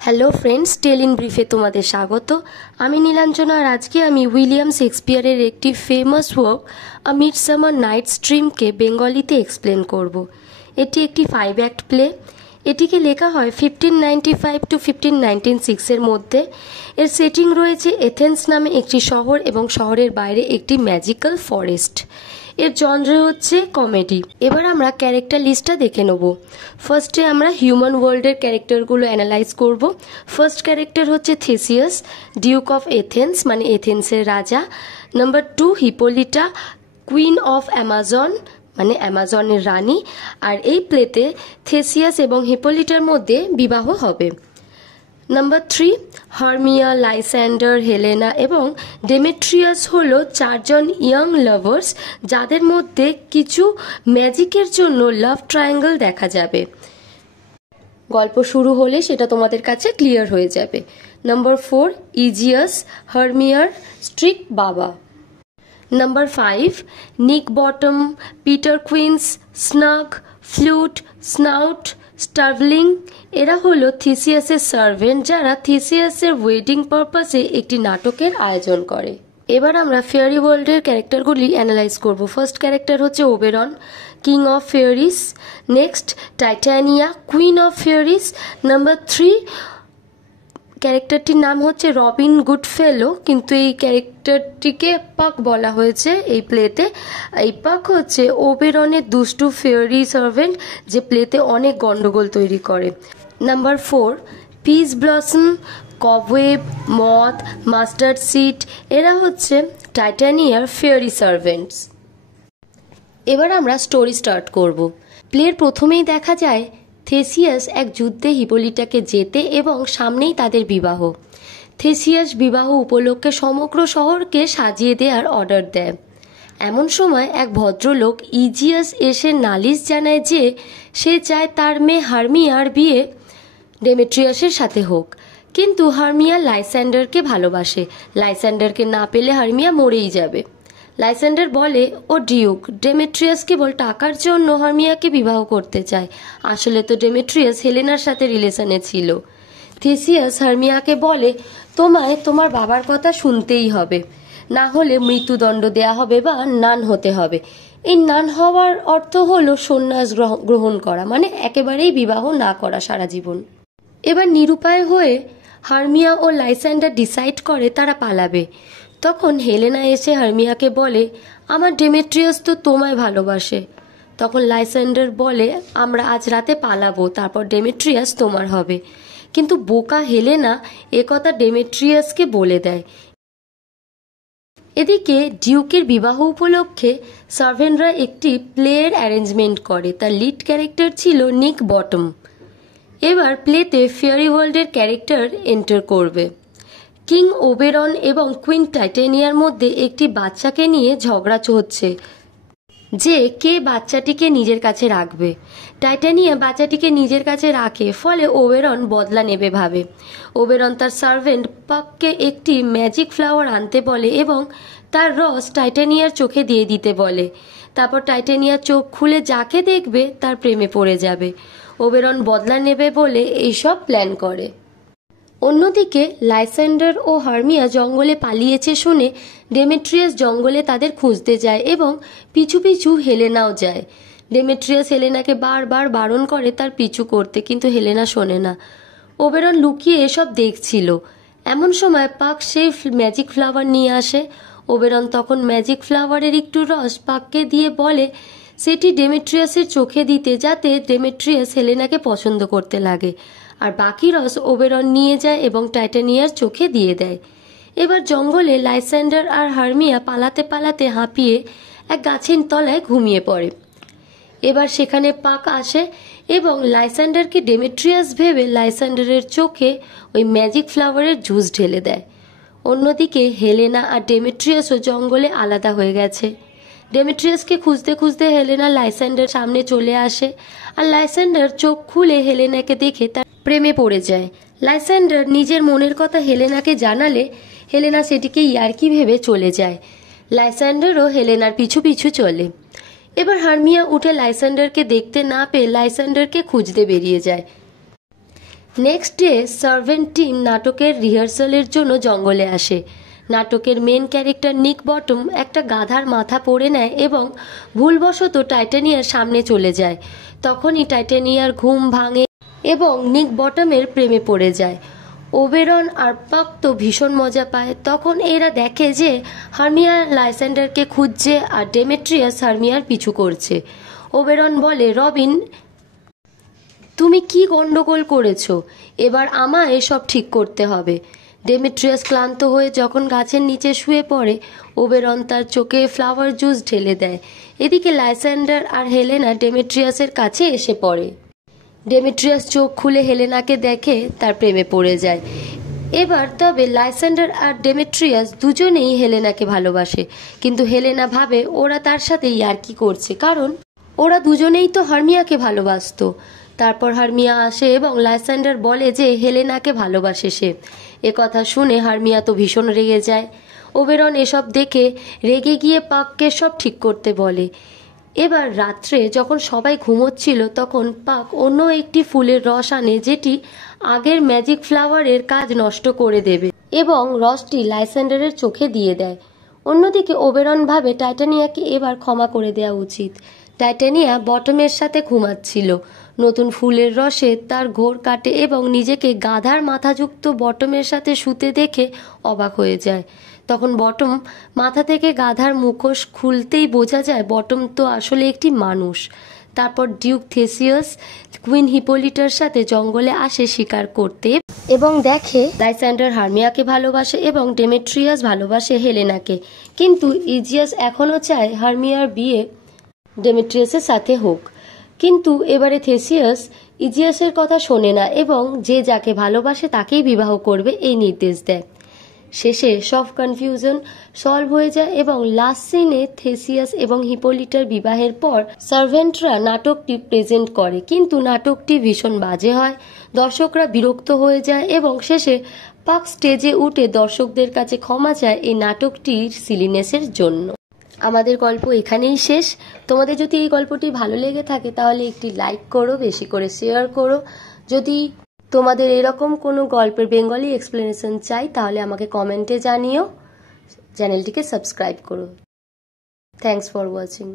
Hello friends, tell in ব্রিফে তোমাদের স্বাগত। আমি নীলাঞ্জনা, আর আজকে আমি উইলিয়াম শেক্সপিয়ারের একটি ফেমাস ওয়ার্ক আ মিডসামার নাইটস ড্রিমকে বেঙ্গলিতে এক্সপ্লেন করব। এটি একটি 5 অ্যাক্ট প্লে। এটিকে লেখা হয় 1595 টু 1596 মধ্যে। এর সেটিং রয়েছে এথেন্স নামে একটি শহর এবং শহরের বাইরে একটি ম্যাজিক্যাল ফরেস্ট। এর জনরা হচ্ছে কমেডি। এবার আমরা ক্যারেক্টার লিস্টটা দেখে নেব। ফার্স্টে আমরা হিউম্যান ওয়ার্ল্ডের ক্যারেক্টারগুলো অ্যানালাইজ করব। ফার্স্ট ক্যারেক্টার হচ্ছে থেসিয়াস, ডিউক অফ এথেন্স মানে এথেন্সের রাজা। নাম্বার 2 হিপোলিটা, কুইন অফ অ্যামাজন মানে অ্যামাজনের রানী। আর এই প্লেতে থেসিয়াস এবং হিপোলিটার মধ্যে বিবাহ হবে। নাম্বার 3 হারমিয়া, লাইস্যান্ডার, হেলেনা এবং ডেমেট্রিয়াস হলো 4জন ইয়াং লাভার্স, যাদের মধ্যে কিছু ম্যাজিকের জন্য লাভ ট্রায়াঙ্গেল দেখা যাবে। গল্প শুরু হলে সেটা তোমাদের কাছে ক্লিয়ার হয়ে যাবে। নাম্বার 4 ইজিয়াস, হারমিয়ার স্ট্রিক্ট বাবা। Number 5 Nick Bottom, Peter Quince, Snug, Flute, Snout, Starveling. এরা হলো থিসিয়াসের সার্ভেন্ট, যারা থিসিয়াসের ওয়েডিং পারপাসে একটি নাটকের আয়োজন করে। এবার আমরা ফেয়ারি ওয়ার্ল্ডের ক্যারেক্টারগুলি অ্যানালাইজ করব। ফার্স্ট ক্যারেক্টার হচ্ছে Oberon, king of fairies. Next Titania, queen of fairies. Number 3 ক্যারেক্টারটির নাম হচ্ছে রবিন গুডফেলো, কিন্তু এই ক্যারেক্টারটিকে পাক বলা হয়েছে এই প্লেতে। এই পাক হচ্ছে ওবেরনের দুষ্টু ফেয়ারি সার্ভেন্ট, যে প্লেতে অনেক গন্ডগোল তৈরি করে। নাম্বার 4 পিস ব্লসম, কবওয়েব, মথ, মাস্টার্ড সিড। এরা হচ্ছে টাইটানিয়ার ফেয়ারি সার্ভেন্টস। এবার আমরা স্টোরি স্টার্ট করব। প্লের প্রথমেই দেখা যায় থেসিয়াস এক যুদ্ধে হিপোলিটাকে জেতে এবং সামনেই তাদের বিবাহ। থেসিয়াস বিবাহ উপলক্ষে সমগ্র শহরকে সাজিয়ে দেওয়ার অর্ডার দেয়। এমন সময় এক ভদ্রলোক ইজিয়াস এসে নালিশ জানায় যে সে চায় তার মেয়ে হারমিয়ার বিয়ে ডেমেট্রিয়াসের সাথে হোক, কিন্তু হারমিয়া লাইস্যান্ডারকে ভালোবাসে। লাইস্যান্ডারকে না পেলে হারমিয়া মরেই যাবে। লাইস্যান্ডার বলে ও ডিউক, ডেমেট্রিয়াস কেবল টাকার জন্য হারমিয়াকে বিবাহ করতে চায়। আসলে তো ডেমেট্রিয়াস হেলেনার সাথে রিলেশনে ছিল। থেসিয়াস হারমিয়াকে বলে তোমায় তোমার বাবার কথা শুনতেই হবে, না হলে মৃত্যুদণ্ড দেয়া হবে বা নান হতে হবে। এই নান হওয়ার অর্থ হলো সন্ন্যাস গ্রহণ করা, মানে একেবারেই বিবাহ না করা সারা জীবন। এবার নিরুপায় হয়ে হারমিয়া ও লাইস্যান্ডার ডিসাইড করে তারা পালাবে। তখন হেলেনা এসে হারমিয়াকে বলে আমার ডেমেট্রিয়াস তো তোমায় ভালোবাসে। তখন লাইস্যান্ডার বলে আমরা আজ রাতে পালাবো, তারপর ডেমেট্রিয়াস তোমার হবে। কিন্তু বোকা হেলেনা একথা ডেমেট্রিয়াসকে বলে দেয়। এদিকে ডিউকের বিবাহ উপলক্ষে সার্ভেন্টরা একটি প্লেয়ের অ্যারেঞ্জমেন্ট করে। তার লিড ক্যারেক্টার ছিল নিক বটম। এবার প্লেতে ফেয়ারি ওয়ার্ল্ডের ক্যারেক্টার এন্টার করবে। কিং ওবেরন এবং কুইন টাইটানিয়ার মধ্যে একটি বাচ্চাকে নিয়ে ঝগড়া হচ্ছে যে কে বাচ্চাটিকে নিজের কাছে রাখবে। টাইটানিয়া বাচ্চাটিকে নিজের কাছে রাখে, ফলে ওবেরন বদলা নেবে ভাবে। ওবেরন তার সার্ভেন্ট পাককে একটি ম্যাজিক ফ্লাওয়ার আনতে বলে এবং তার রস টাইটানিয়ার চোখে দিয়ে দিতে বলে। তারপর টাইটানিয়া চোখ খুলে যাকে দেখবে তার প্রেমে পড়ে যাবে। ওবেরন বদলা নেবে বলে এইসব প্ল্যান করে। অন্যদিকে লাইস্যান্ডার ও হারমিয়া জঙ্গলে পালিয়েছে শুনে ডেমেট্রিয়াস জঙ্গলে তাদের খুঁজতে যায় এবং পিছু পিছু হেলেনাও যায়। ডেমেট্রিয়াস হেলেনাকে বারবার বারণ করে তার পিছু করতে, কিন্তু হেলেনা শোনে না। ওবেরন লুকিয়ে এসব দেখছিল। এমন সময় পাক সেই ম্যাজিক ফ্লাওয়ার নিয়ে আসে। ওবেরন তখন ম্যাজিক ফ্লাওয়ারের একটু রস পাককে দিয়ে বলে সেটি ডেমেট্রিয়াসের চোখে দিতে, যাতে ডেমেট্রিয়াস হেলেনাকে পছন্দ করতে লাগে। আর বাকি রস ওবেরন নিয়ে যায় এবং টাইটানিয়ার চোখে দিয়ে দেয়। এবার জঙ্গলে লাইস্যান্ডার আর হারমিয়া পালাতে পালাতে হাঁপিয়ে এক গাছের তলায় ঘুমিয়ে পড়ে। এবার সেখানে পাক আসে এবং লাইস্যান্ডারকে ডেমেট্রিয়াস ভেবে লাইস্যান্ডারের চোখে ওই ম্যাজিক ফ্লাওয়ারের জুস ঢেলে দেয়। অন্যদিকে হেলেনা আর ডেমেট্রিয়াসও জঙ্গলে আলাদা হয়ে গেছে। ডেমেট্রিয়াসকে খুঁজতে খুঁজতে হেলেনা লাইস্যান্ডার সামনে চলে আসে, আর লাইস্যান্ডার চোখ খুলে হেলেনাকে দেখে তার প্রেমে পড়ে যায়। লাইস্যান্ডার নিজের মনের কথা হেলেনাকে জানালে হেলেনা সেটিকে ইয়ার্কি ভেবে চলে যায়। লাইস্যান্ডারও হেলেনার পিছু পিছু চলে। এবার হারমিয়া উঠে লাইস্যান্ডারকে দেখতে না পেয়ে লাইস্যান্ডারকে খুঁজতে বেরিয়ে যায়। নেক্সট ডে সার্ভেন্ট টিম নাটকের রিহার্সালের জন্য জঙ্গলে আসে। নাটকের মেন ক্যারেক্টার নিক বটম একটা গাধার মাথা পড়ে নেয় এবং ভুলবশত টাইটানিয়ার সামনে চলে যায়। তখনই টাইটানিয়ার ঘুম ভাঙে এবং নিক বটমের প্রেমে পড়ে যায়। ওবেরন আর পাক তো ভীষণ মজা পায়। তখন এরা দেখে যে হার্মিয়া লাইস্যান্ডারকে খুঁজছে আর ডেমেট্রিয়াস হার্মিয়ার পিছু করছে। ওবেরন বলে, রবিন, তুমি কি গন্ডগোল করেছো? এবার আমায় এসব ঠিক করতে হবে। ডেমেট্রিয়াস ক্লান্ত হয়ে যখন গাছের নিচে শুয়ে পড়ে, ওবেরন তার চোখে ফ্লাওয়ার জুস ঢেলে দেয়। এদিকে লাইস্যান্ডার আর হেলেনা ডেমেট্রিয়াসের কাছে এসে পড়ে। ডেমেট্রিয়াস চোখ খুলে হেলেনাকে দেখে তার প্রেমে পড়ে যায়। এবার তবে লাইস্যান্ডার আর ডেমেট্রিয়াস দুজনেই হেলেনাকে ভালোবাসে, কিন্তু হেলেনা ভাবে ওরা তার সাথে ইয়ার্কি করছে, কারণ ওরা দুজনেই তো হার্মিয়াকে ভালোবাসতো। তারপর হার্মিয়া আসে এবং লাইস্যান্ডার বলে যে হেলেনাকে ভালোবাসে সে। কথা শুনে হার্মিয়া তো ভীষণ রেগে যায়। ওবেরন এসব দেখে রেগে গিয়ে পাককে সব ঠিক করতে বলে। এবার রাত্রে যখন সবাই ঘুমোচ্ছিল তখন পাক অন্য একটি ফুলের রস আনে, যেটি আগের ম্যাজিক ফ্লাওয়ারের কাজ নষ্ট করে দেবে এবং রসটি লাইস্যান্ডারের চোখে দিয়ে দেয়। অন্যদিকে ওবেরন ভাবে টাইটানিয়াকে এবার ক্ষমা করে দেওয়া উচিত। টাইটানিয়া বটমের সাথে ঘুমাচ্ছিল। নতুন ফুলের রসে তার ঘোর কাটে এবং নিজেকে গাধার মাথাযুক্ত বটমের সাথে শুতে দেখে অবাক হয়ে যায়। তখন বটম মাথা থেকে গাধার মুখোশ খুলতেই বোঝা যায় বটম তো আসলে একটি মানুষ। তারপর ডিউক থেসিয়াস কুইন হিপোলিটার সাথে জঙ্গলে আসে শিকার করতে এবং দেখে লাইস্যান্ডার হার্মিয়াকে ভালোবাসে এবং ডেমেট্রিয়াস ভালোবাসে হেলেনাকে, কিন্তু ইজিয়াস এখনও চায় হার্মিয়ার বিয়ে ডেমেট্রিয়াসের সাথে হোক। কিন্তু এবারে থেসিয়াস ইজিয়াসের কথা শোনে না এবং যে যাকে ভালোবাসে তাকেই বিবাহ করবে এই নির্দেশ দেয়। শেষে সব কনফিউশন সলভ হয়ে যায় এবং লাস্ট সিনে থেসিয়াস এবং হিপোলিটার বিবাহের পর সার্ভেন্টরা নাটকটি প্রেজেন্ট করে, কিন্তু নাটকটি ভীষণ বাজে হয়। দর্শকরা বিরক্ত হয়ে যায় এবং শেষে পাক স্টেজে উঠে দর্শকদের কাছে ক্ষমা চায় এই নাটকটির সিলিনেসের জন্য। আমাদের গল্প এখানেই শেষ। তোমাদের যদি এই গল্পটি ভালো লেগে থাকে তাহলে একটি লাইক করো, বেশি করে শেয়ার করো। যদি তোমাদের এরকম কোনো গল্পের বেঙ্গলি এক্সপ্লেনেশন চাই তাহলে আমাকে কমেন্টে জানিও। চ্যানেলটিকে সাবস্ক্রাইব করো। Thanks for watching.